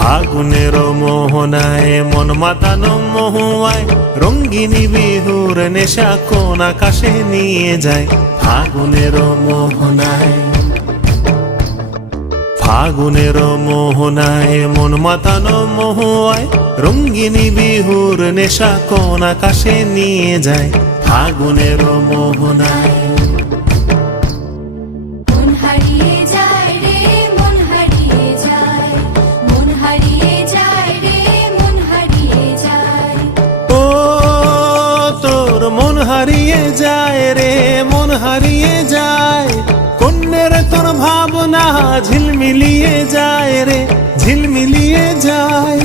ফাগুনের মোহনায় মন মাতানো মহুয়ায় রঙ্গিনী বিহুর নেশা কোন আকাশে নিয়ে যায়। ফাগুনের মোহনায়, ফাগুনের মোহনায় মন মাতানো মহুয়ায় রঙ্গিনী বিহুর নেশা কোন আকাশে নিয়ে যায়। ফাগুনের মোহনায় হারিয়ে যায় রে, মন হারিয়ে যায়। কন্যের তোর ভাবনা ঝিলমিলিয়ে যায় রে, ঝিলমিলিয়ে যায়।